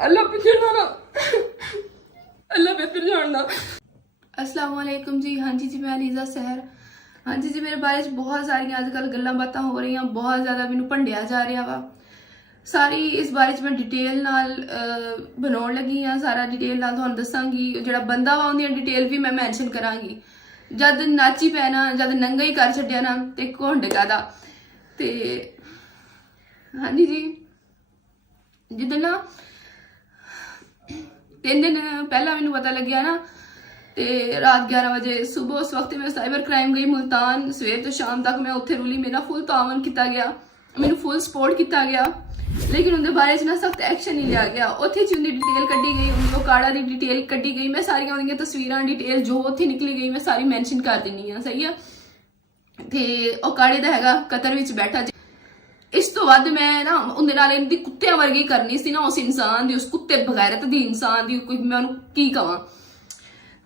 अल्लाह पिछड़ना ना, अल्लाह बेहतर जानना। अस्सलाम वालेकुम जी। हाँ जी मैं अलीज़ा सहर। हाँ जी मेरे बारे च बहुत सारियां अजकल गल्लां बातां हो रही, बहुत ज़्यादा मैनू भंडिया जा रहा वा। सारी इस बारे च मैं डिटेल नाल बनाउण लगी हाँ, सारा डिटेल नाल तुहानूं दसांगी। जिहड़ा बंदा वा उहदी डिटेल भी मैं मैंशन करांगी। जद नाची पैना, जद नंगा ही कर छड्डिया ना ते घुंड कादा। ते हाँ जी जिद्दन ना 3 दिन पहला मैनू पता लग्या ना, ते रात 11 बजे सुबह उस वक्त मैं साइबर क्राइम गई मुल्तान। सवेर तो शाम तक मैं उत्थे रुली, मेरा फुल तावन किया गया, मैनू फुल सपोर्ट किया गया, लेकिन उनके बारे ना सख्त एक्शन नहीं लिया गया। उत्थे च उनकी डिटेल कड्डी गई, उनकी काड़ा की डिटेल कड्डी गई। मैं सारिया उनकी तस्वीरां डिटेल जो उत्थे निकली गई मैं सारी मैंशन कर दिनी हाँ, सही है। तो काड़े का हैगा कतर विच बैठा। इस तो वध मैं ना उनके नाल इनकी कुत्तियां वर्गी करनी सी ना, उस इंसान की, उस कुत्ते बगैरत दी इंसान की, कोई मैं उन्होंने की कहां।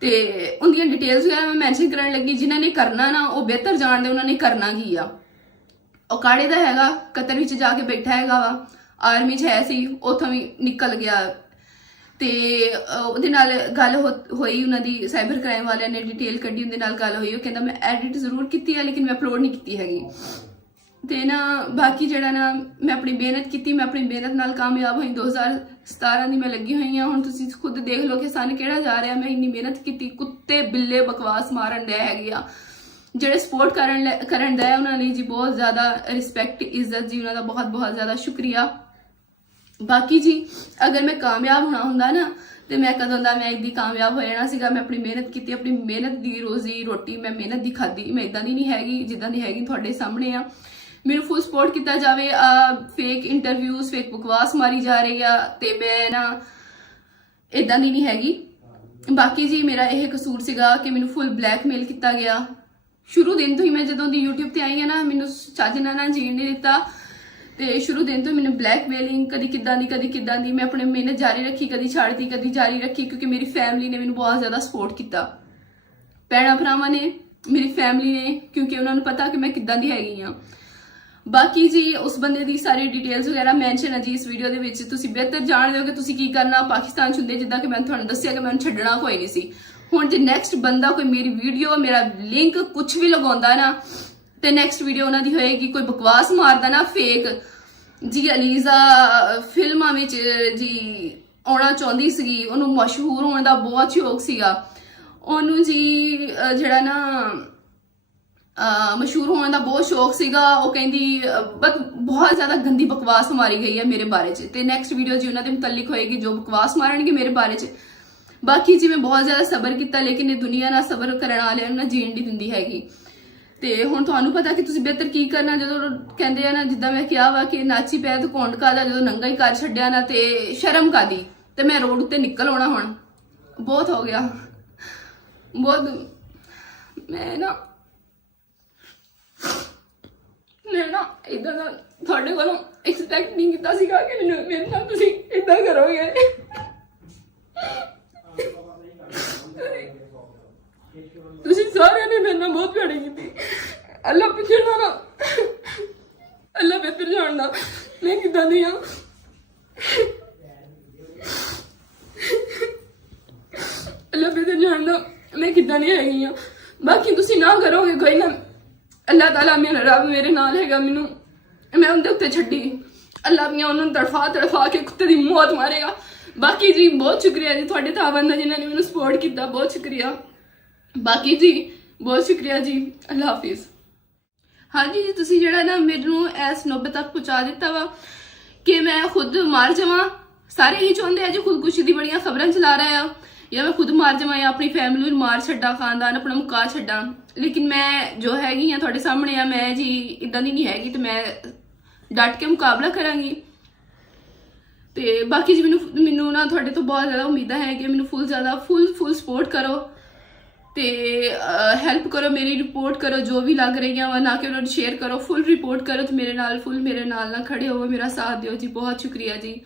ते उनकी डिटेल्स वगैरह मैं मैंशन करन लगी। जिन्होंने करना ना वो बेहतर जानते उन्होंने करना की आ। ਉਹ ਕਾੜੇ ਦਾ ਹੈਗਾ ਕਤਰ ਵਿੱਚ ਜਾ ਕੇ ਬੈਠਾ ਹੈਗਾ ਵਾ, ਆਰਮੀ 'ਚ ਹੈ ਸੀ, ਉੱਥੋਂ ਵੀ ਨਿਕਲ ਗਿਆ। ਤੇ ਉਹਦੇ ਨਾਲ ਗੱਲ ਹੋਈ, ਉਹਨਾਂ ਦੀ ਸਾਈਬਰ ਕ੍ਰਾਈਮ ਵਾਲਿਆਂ ਨੇ ਡਿਟੇਲ ਕੱਢੀ, ਉਹਦੇ ਨਾਲ ਗੱਲ ਹੋਈ। ਉਹ ਕਹਿੰਦਾ ਮੈਂ ਐਡਿਟ ਜ਼ਰੂਰ ਕੀਤੀ ਹੈ ਲੇਕਿਨ ਮੈਂ ਅਪਲੋਡ ਨਹੀਂ ਕੀਤੀ ਹੈਗੀ। ਤੇ ਨਾ ਬਾਕੀ ਜਿਹੜਾ ਨਾ ਮੈਂ ਆਪਣੀ ਮਿਹਨਤ ਕੀਤੀ, ਮੈਂ ਆਪਣੀ ਮਿਹਨਤ ਨਾਲ ਕਾਮਯਾਬ ਹੋਈ। 2017 ਦੀ ਮੈਂ ਲੱਗੀ ਹੋਈ ਹਾਂ। ਹੁਣ ਤੁਸੀਂ ਖੁਦ ਦੇਖ ਲਓ ਕਿ ਸਾਨੂੰ ਕਿਹੜਾ ਜਾ ਰਿਹਾ। ਮੈਂ ਇੰਨੀ ਮਿਹਨਤ ਕੀਤੀ, ਕੁੱਤੇ ਬਿੱਲੇ ਬਕਵਾਸ ਮਾਰਨ ਡਿਆ ਹੈਗੇ ਆ। ਜਿਹੜੇ ਸਪੋਰਟ ਕਰਨ ਦਾ ਉਹਨਾਂ ਲਈ ਜੀ ਬਹੁਤ ਜ਼ਿਆਦਾ ਰਿਸਪੈਕਟ ਇੱਜ਼ਤ ਜੀ, ਉਹਨਾਂ ਦਾ ਬਹੁਤ ਬਹੁਤ ਜ਼ਿਆਦਾ ਸ਼ੁਕਰੀਆ। ਬਾਕੀ ਜੀ ਅਗਰ ਮੈਂ ਕਾਮਯਾਬ ਹੋਣਾ ਹੁੰਦਾ ਨਾ ਤੇ ਮੈਂ ਕਦੋਂ ਦਾ ਮੈਂ ਇੱਦੀ ਕਾਮਯਾਬ ਹੋ ਜਾਣਾ ਸੀਗਾ। ਮੈਂ ਆਪਣੀ ਮਿਹਨਤ ਕੀਤੀ, ਆਪਣੀ ਮਿਹਨਤ ਦੀ ਰੋਜ਼ੀ ਰੋਟੀ ਮੈਂ ਮਿਹਨਤ ਦੀ ਖਾਧੀ। ਮੈਂ ਇਦਾਂ ਦੀ ਨਹੀਂ ਹੈਗੀ ਜਿੱਦਾਂ ਦੀ ਹੈਗੀ ਤੁਹਾਡੇ ਸਾਹਮਣੇ ਆ। ਮੈਨੂੰ ਫੁੱਲ ਸਪੋਰਟ ਕੀਤਾ ਜਾਵੇ। ਫੇਕ ਇੰਟਰਵਿਊਜ਼, ਫੇਕ ਬਕਵਾਸ ਮਾਰੀ ਜਾ ਰਹੀ ਆ ਤੇ ਮੈਂ ਨਾ ਇਦਾਂ ਦੀ ਨਹੀਂ ਹੈਗੀ। ਬਾਕੀ ਜੀ ਮੇਰਾ ਇਹ ਕਸੂਰ ਸੀਗਾ ਕਿ ਮੈਨੂੰ ਫੁੱਲ ਬਲੈਕਮੇਲ ਕੀਤਾ ਗਿਆ। शुरू दिन तो ही मैं जो दी यूट्यूब से आई है ना, मैनू चज ना जीण नहीं दिता। तो शुरू दिन तो मैंने ब्लैकमेलिंग कभी किदा दी मैं अपनी मेहनत जारी रखी, कभी छड़ दी कभी जारी रखी, क्योंकि मेरी फैमिली ने मैंने बहुत ज़्यादा सपोर्ट किया। भैन भरावां ने, मेरी फैमिली ने, क्योंकि उन्होंने पता कि मैं किदा दी हैगी हाँ। बाकी जी उस बंदे की सारी डिटेल्स वगैरह मैंशन है जी इस वीडियो के विच। तुसीं बेहतर जाणदे हो कि तुसीं की करना। पाकिस्तान च हुंदे जिद्दां कि मैं तुहानूं दस्सिया कि मैं छड्डना कोई नहीं सी। हुण जे नैक्सट बंदा कोई मेरी वीडियो, मेरा लिंक कुछ भी लगाउंदा ना, ते नैक्सट वीडियो उन्हां दी होएगी कोई बकवास मारदा ना फेक जी, अलीज़ा फिल्मां विच जी आउणा चाहुंदी सीगी, उहनूं मशहूर होण दा बहुत शौक सीगा। उहनूं जी जिहड़ा ना मशहूर होने का बहुत शौक सीगा। वो कहती बस बहुत ज़्यादा गंदी बकवास मारी गई है मेरे बारे च। ते नैक्सट वीडियो जी उन्होंने मुतलिक होएगी जो बकवास मारनगे मेरे बारे च। बाकी जी मैं बहुत ज़्यादा सबर किया, लेकिन ये दुनिया ना सबर करने वाले ना जीण नहीं दिंदी हैगी। ते हुण तुहानूं पता कि तुसीं बेहतर की करना। जो कहते हैं ना जिद्दां मैं कहा वा कि नाची पै तो घुंड कादा, जो नंगा ही कर छड्डिया ना ते शर्म कादी। ते मैं रोड उत्ते निकल आउणा हुण बहुत हो गया। बहुत मैं ना इधर थोड़े को एक्सपैक्ट नहीं किया सीगा कि मेरे नाल तुसीं इदां करोगे। तुसीं सारे ने मेरे नाल बहुत प्यारी की। अल्लाह पिछड़ना ना, अल्लाह बेहतर जानना मैं किदां दी हां। अल्लाह बेहतर जानना मैं किदां दी हैगी हां। बाकी तुसीं ना करोगे कोई ना, अल्लाह ताला मेरा रब मेरे नाल हैगा। मैनू मैं उनके उत्ते छड्डी, अल्लाह भी उन्होंने तड़फा के कुत्ते की मौत मारेगा। बाकी जी बहुत शुक्रिया जी थोड़े ताबंदा जिन्होंने मैंने सपोर्ट किया, बहुत शुक्रिया। बाकी जी बहुत शुक्रिया जी, अल्लाह हाफिज़। हाँ जी तुसीं जिहड़ा ना मैनू इस नौबत तक पहुँचा दिता वा कि मैं खुद मार जावां। सारे ही चाहुंदे आ जी खुदकुशी दी बड़ियां खबरां चला रहा है, या मैं खुद मार जावां या अपनी फैमिली मार छड्डा, खानदान अपना मुका छड्डा। लेकिन मैं जो हैगी हाँ तुहाडे सामने आ, मैं जी इदां दी नहीं हैगी। तो मैं डट के मुकाबला करांगी। तो बाकी जी मैनू ना तुहाडे तो बहुत ज़्यादा उम्मीदां है कि मैनू फुल सपोर्ट करो, तो हैल्प करो, मेरी रिपोर्ट करो जो भी लग रही है, ना कि उन्होंने शेयर करो, फुल रिपोर्ट करो। तो मेरे नाल ना खड़े हो, मेरा साथ दियो जी। बहुत शुक्रिया जी।